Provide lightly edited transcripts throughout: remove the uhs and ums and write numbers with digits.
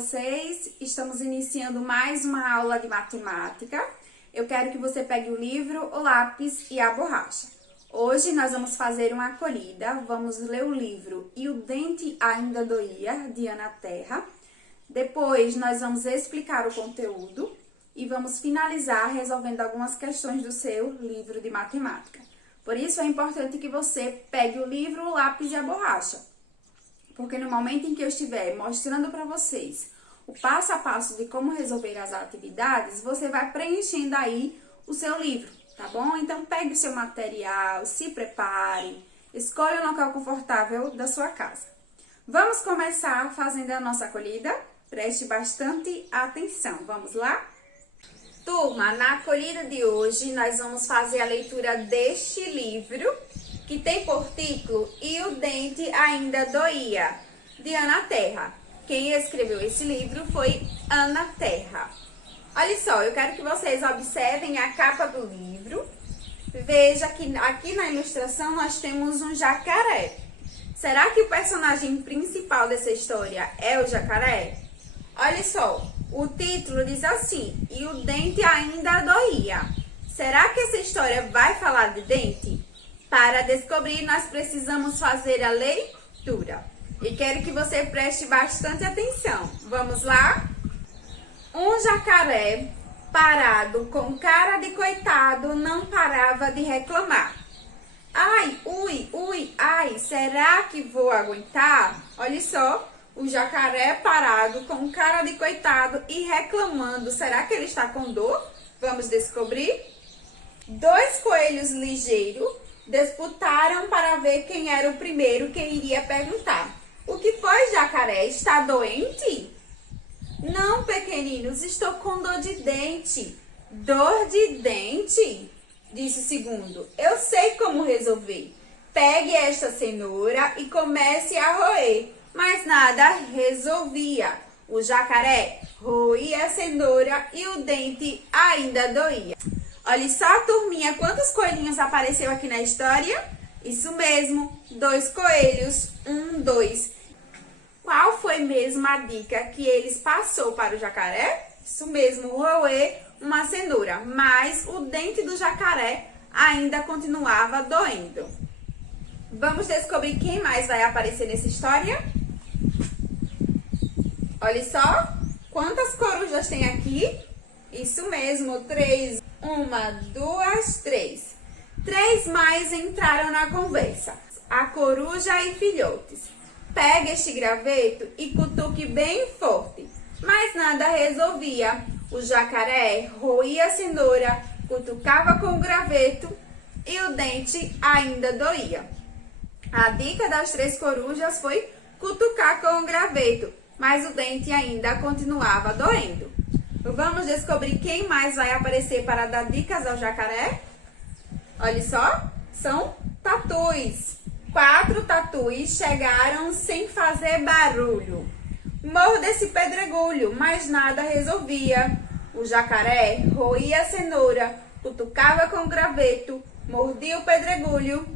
vocês? Estamos iniciando mais uma aula de matemática. Eu quero que você pegue o livro, o lápis e a borracha. Hoje nós vamos fazer uma acolhida, vamos ler o livro E o Dente Ainda Doía, de Ana Terra. Depois nós vamos explicar o conteúdo e vamos finalizar resolvendo algumas questões do seu livro de matemática. Por isso é importante que você pegue o livro, o lápis e a borracha. Porque no momento em que eu estiver mostrando para vocês o passo a passo de como resolver as atividades, você vai preenchendo aí o seu livro, tá bom? Então, pegue o seu material, se prepare, escolha um local confortável da sua casa. Vamos começar fazendo a nossa acolhida? Preste bastante atenção, vamos lá? Turma, na acolhida de hoje, nós vamos fazer a leitura deste livro, que tem por título E o Dente Ainda Doía, de Ana Terra. Quem escreveu esse livro foi Ana Terra. Olha só, eu quero que vocês observem a capa do livro. Veja que aqui na ilustração nós temos um jacaré. Será que o personagem principal dessa história é o jacaré? Olha só, o título diz assim, E o Dente Ainda Doía. Será que essa história vai falar de dente? Para descobrir, nós precisamos fazer a leitura. E quero que você preste bastante atenção. Vamos lá? Um jacaré parado com cara de coitado não parava de reclamar. Ai, ui, ai, será que vou aguentar? Olha só, o jacaré parado com cara de coitado e reclamando. Será que ele está com dor? Vamos descobrir? Dois coelhos ligeiros disputaram para ver quem era o primeiro que iria perguntar. O que foi, jacaré? Está doente? Não, pequeninos, estou com dor de dente. Dor de dente? Disse o segundo. Eu sei como resolver. Pegue esta cenoura e comece a roer. Mas nada resolvia. O jacaré roía a cenoura e o dente ainda doía. Olha só, turminha, quantos coelhinhos apareceu aqui na história? Isso mesmo, dois coelhos, dois. Qual foi mesmo a dica que eles passou para o jacaré? Isso mesmo, roer uma cenoura, mas o dente do jacaré ainda continuava doendo. Vamos descobrir quem mais vai aparecer nessa história? Olha só, quantas corujas tem aqui? Isso mesmo, 3. 1, 2, 3. 3 mais entraram na conversa. A coruja e filhotes. Pegue este graveto e cutuque bem forte. Mas nada resolvia. O jacaré roía a cenoura, cutucava com o graveto e o dente ainda doía. A dica das 3 corujas foi cutucar com o graveto, mas o dente ainda continuava doendo. Vamos descobrir quem mais vai aparecer para dar dicas ao jacaré? Olha só, são tatus. 4 tatus chegaram sem fazer barulho. Morda esse pedregulho, mas nada resolvia. O jacaré roía a cenoura, cutucava com o graveto, mordia o pedregulho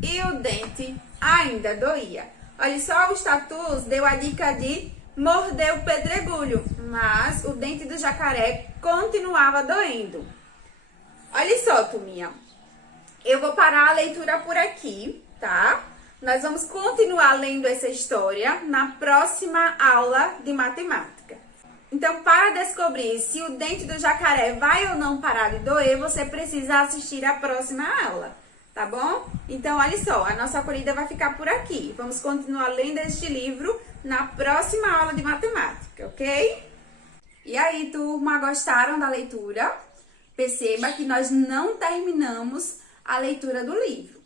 e o dente ainda doía. Olha só, os tatus deu a dica de morder o pedregulho, mas o dente do jacaré continuava doendo. Olha só, turminha, eu vou parar a leitura por aqui, tá? Nós vamos continuar lendo essa história na próxima aula de matemática. Então, para descobrir se o dente do jacaré vai ou não parar de doer, você precisa assistir a próxima aula, tá bom? Então, olha só, a nossa acolhida vai ficar por aqui. Vamos continuar lendo este livro na próxima aula de matemática, ok? E aí, turma, gostaram da leitura? Perceba que nós não terminamos a leitura do livro.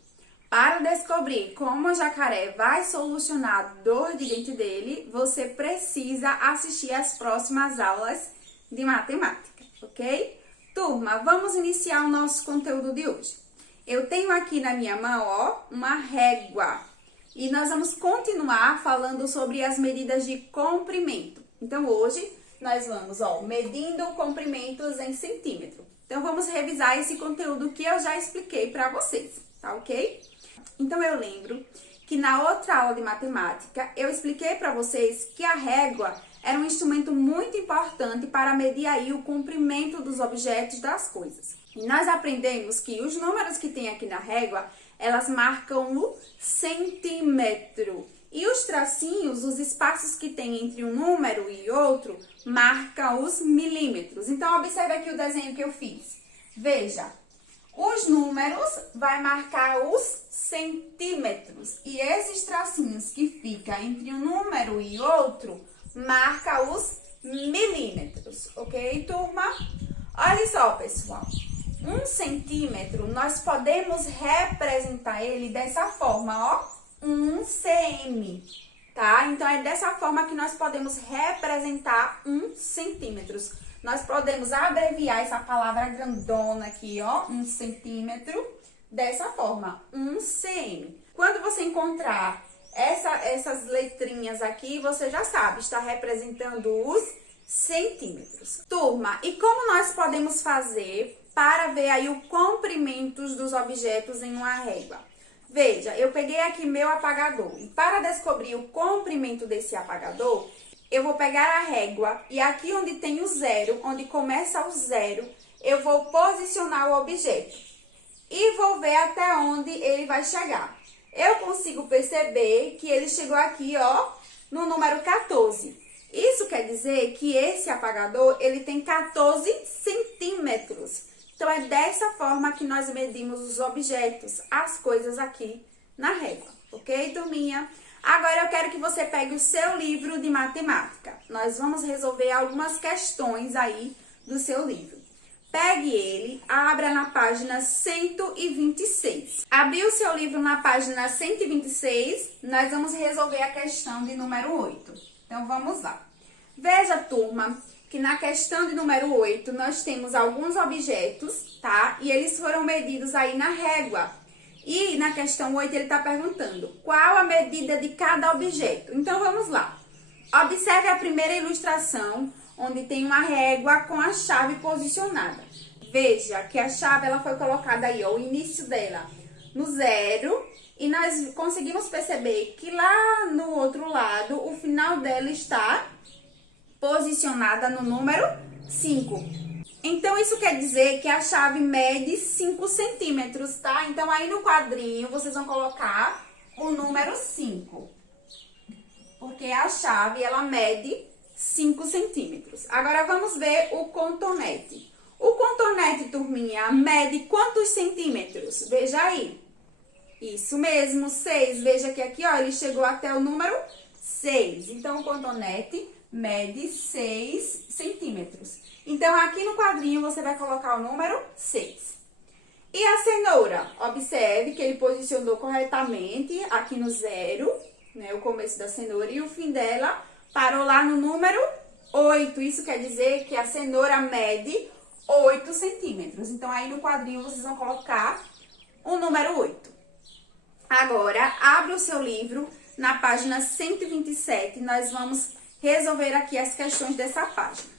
Para descobrir como o jacaré vai solucionar a dor de dente dele, você precisa assistir às próximas aulas de matemática, ok? Turma, vamos iniciar o nosso conteúdo de hoje. Eu tenho aqui na minha mão, ó, uma régua. E nós vamos continuar falando sobre as medidas de comprimento. Então, hoje, nós vamos, ó, medindo comprimentos em centímetro. Então, vamos revisar esse conteúdo que eu já expliquei para vocês, tá ok? Então, eu lembro que na outra aula de matemática, eu expliquei para vocês que a régua, era um instrumento muito importante para medir aí o comprimento dos objetos das coisas. E nós aprendemos que os números que tem aqui na régua, elas marcam o centímetro. E os tracinhos, os espaços que tem entre um número e outro, marcam os milímetros. Então, observe aqui o desenho que eu fiz. Veja, os números vai marcar os centímetros. E esses tracinhos que ficam entre um número e outro, marca os milímetros. Ok, turma? Olha só, pessoal. 1 centímetro, nós podemos representar ele dessa forma, ó. 1 cm, tá? Então, é dessa forma que nós podemos representar 1 centímetros. Nós podemos abreviar essa palavra grandona aqui, ó, 1 centímetro, dessa forma, 1 cm. Quando você encontrar essas letrinhas aqui, você já sabe, está representando os centímetros. Turma, e como nós podemos fazer para ver aí o comprimento dos objetos em uma régua? Veja, eu peguei aqui meu apagador e para descobrir o comprimento desse apagador, eu vou pegar a régua e aqui onde tem o zero, onde começa o zero, eu vou posicionar o objeto e vou ver até onde ele vai chegar. Eu consigo perceber que ele chegou aqui, ó, no número 14. Isso quer dizer que esse apagador, ele tem 14 centímetros. Então, é dessa forma que nós medimos os objetos, as coisas aqui na régua, ok, turminha? Agora, eu quero que você pegue o seu livro de matemática. Nós vamos resolver algumas questões aí do seu livro. Pegue ele, abra na página 126. Abriu o seu livro na página 126, nós vamos resolver a questão de número 8. Então, vamos lá. Veja, turma, que na questão de número 8, nós temos alguns objetos, tá? E eles foram medidos aí na régua. E na questão 8, ele está perguntando qual a medida de cada objeto. Então, vamos lá. Observe a primeira ilustração, onde tem uma régua com a chave posicionada. Veja que a chave ela foi colocada aí, ó, o início dela no zero. E nós conseguimos perceber que lá no outro lado, o final dela está posicionada no número 5. Então, isso quer dizer que a chave mede 5 centímetros, tá? Então, aí no quadrinho, vocês vão colocar o número 5. Porque a chave, ela mede 5 centímetros. Agora, vamos ver o contonete. O contonete, turminha, mede quantos centímetros? Veja aí. Isso mesmo, 6. Veja que aqui, ó, ele chegou até o número 6. Então, o contonete mede 6 centímetros. Então, aqui no quadrinho, você vai colocar o número 6. E a cenoura? Observe que ele posicionou corretamente aqui no zero, né? O começo da cenoura e o fim dela parou lá no número 8. Isso quer dizer que a cenoura mede 8 centímetros. Então, aí no quadrinho, vocês vão colocar o número 8. Agora, abre o seu livro na página 127. Nós vamos resolver aqui as questões dessa página.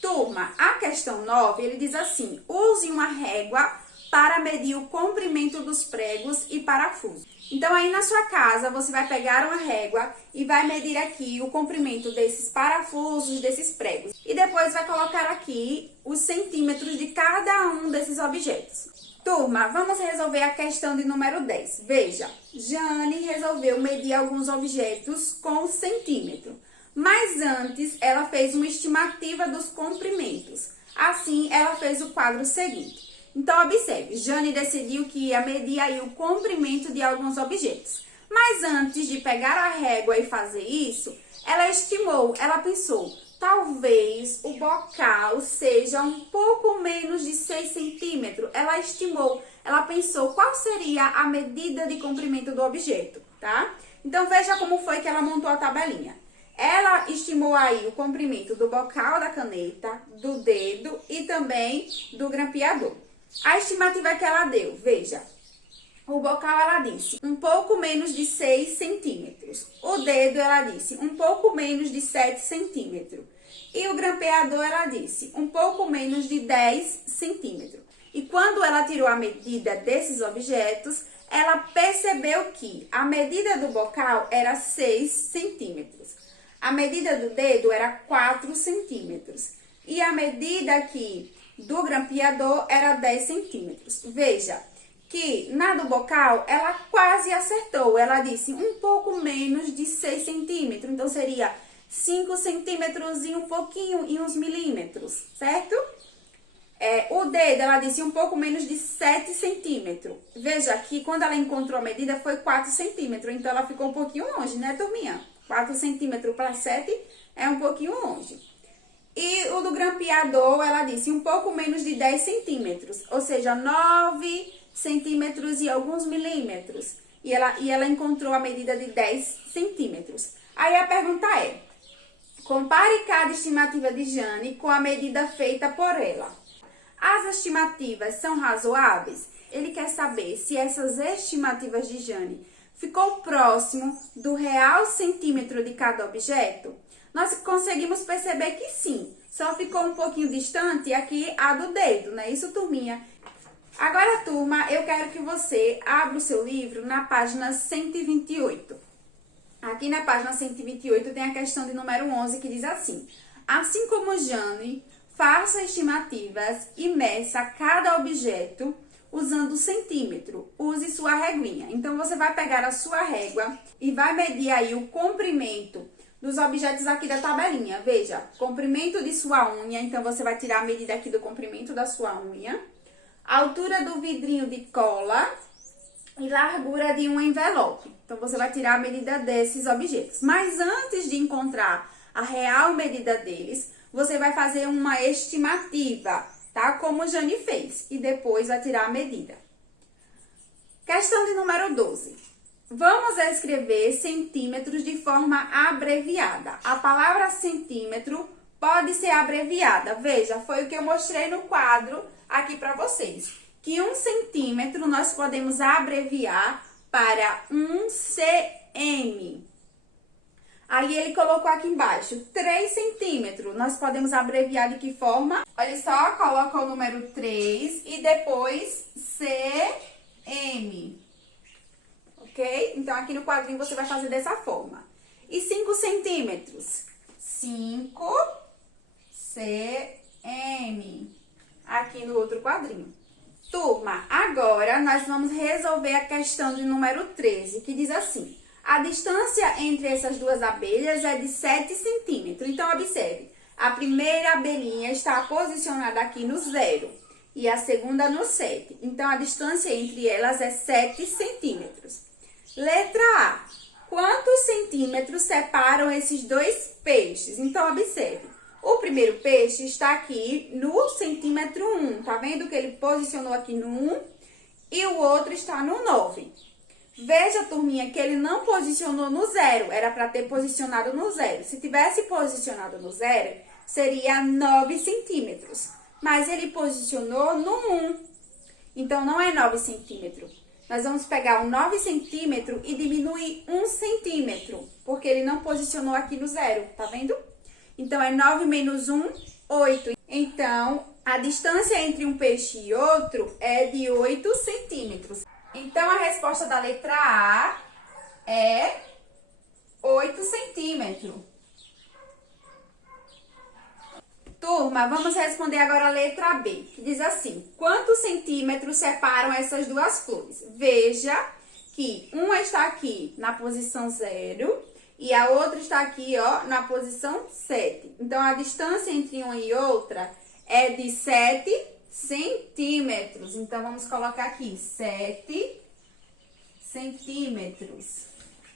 Turma, a questão 9, ele diz assim: use uma régua para medir o comprimento dos pregos e parafusos. Então, aí na sua casa, você vai pegar uma régua e vai medir aqui o comprimento desses parafusos, desses pregos. E depois vai colocar aqui os centímetros de cada um desses objetos. Turma, vamos resolver a questão de número 10. Veja, Jane resolveu medir alguns objetos com centímetro. Mas antes, ela fez uma estimativa dos comprimentos. Assim, ela fez o quadro seguinte. Então, observe, Jane decidiu que ia medir aí o comprimento de alguns objetos. Mas antes de pegar a régua e fazer isso, ela estimou, ela pensou, talvez o bocal seja um pouco menos de 6 centímetros. Ela estimou, ela pensou qual seria a medida de comprimento do objeto, tá? Então, veja como foi que ela montou a tabelinha. Ela estimou aí o comprimento do bocal da caneta, do dedo e também do grampeador. A estimativa que ela deu, veja, o bocal ela disse um pouco menos de 6 centímetros. O dedo ela disse um pouco menos de 7 centímetros. E o grampeador ela disse um pouco menos de 10 centímetros. E quando ela tirou a medida desses objetos, ela percebeu que a medida do bocal era 6 centímetros. A medida do dedo era 4 centímetros. E a medida aqui do grampeador era 10 centímetros. Veja que na do bocal ela quase acertou. Ela disse um pouco menos de 6 centímetros. Então, seria 5 centímetros e um pouquinho e uns milímetros, certo? O dedo, ela disse um pouco menos de 7 centímetros. Veja que quando ela encontrou a medida foi 4 centímetros. Então, ela ficou um pouquinho longe, né, turminha? 4 centímetros para 7 é um pouquinho longe. E o do grampeador, ela disse um pouco menos de 10 centímetros. Ou seja, 9 centímetros e alguns milímetros. E ela encontrou a medida de 10 centímetros. Aí a pergunta é: compare cada estimativa de Jane com a medida feita por ela. As estimativas são razoáveis? Ele quer saber se essas estimativas de Jane ficou próximo do real centímetro de cada objeto. Nós conseguimos perceber que sim, só ficou um pouquinho distante aqui a do dedo, não é isso, turminha? Agora, turma, eu quero que você abra o seu livro na página 128. Aqui na página 128 tem a questão de número 11 que diz assim: assim como Jane, faça estimativas e meça cada objeto usando centímetro. Use sua reguinha. Então, você vai pegar a sua régua e vai medir aí o comprimento dos objetos aqui da tabelinha. Veja, comprimento de sua unha. Então, você vai tirar a medida aqui do comprimento da sua unha. Altura do vidrinho de cola e largura de um envelope. Então, você vai tirar a medida desses objetos. Mas antes de encontrar a real medida deles, você vai fazer uma estimativa, tá? Como Jane fez. E depois vai tirar a medida. Questão de número 12. Vamos escrever centímetros de forma abreviada. A palavra centímetro pode ser abreviada. Veja, foi o que eu mostrei no quadro aqui para vocês. Que 1 centímetro nós podemos abreviar para 1 cm. Aí ele colocou aqui embaixo 3 centímetros. Nós podemos abreviar de que forma? Olha só, coloca o número 3 e depois cm. Ok? Então, aqui no quadrinho você vai fazer dessa forma. E 5 centímetros? 5 cm. Aqui no outro quadrinho. Turma, agora nós vamos resolver a questão de número 13, que diz assim: a distância entre essas duas abelhas é de 7 centímetros. Então, observe, a primeira abelhinha está posicionada aqui no 0 e a segunda no 7. Então, a distância entre elas é 7 centímetros. Letra A. Quantos centímetros separam esses dois peixes? Então, observe. O primeiro peixe está aqui no centímetro 1. Tá vendo que ele posicionou aqui no 1 e o outro está no 9. Veja, turminha, que ele não posicionou no 0. Era para ter posicionado no 0. Se tivesse posicionado no 0, seria 9 centímetros. Mas ele posicionou no 1. Então, não é 9 centímetros. Nós vamos pegar o 9 centímetros e diminuir 1 centímetro. Porque ele não posicionou aqui no 0. Tá vendo? Então, é 9 menos 1, 8. Então, a distância entre um peixe e outro é de 8 centímetros. Então, a resposta da letra A é 8 centímetros. Turma, vamos responder agora a letra B, que diz assim: quantos centímetros separam essas duas flores? Veja que uma está aqui na posição 0 e a outra está aqui, ó, na posição 7. Então, a distância entre uma e outra é de 7 centímetros. Então, vamos colocar aqui 7 centímetros.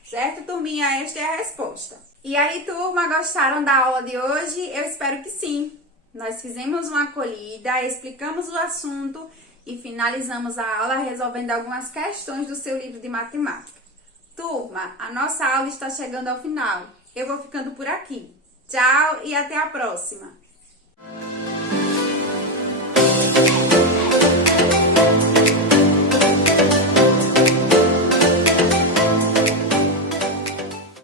Certo, turminha? Esta é a resposta. E aí, turma, gostaram da aula de hoje? Eu espero que sim. Nós fizemos uma acolhida, explicamos o assunto e finalizamos a aula resolvendo algumas questões do seu livro de matemática. Turma, a nossa aula está chegando ao final. Eu vou ficando por aqui. Tchau e até a próxima!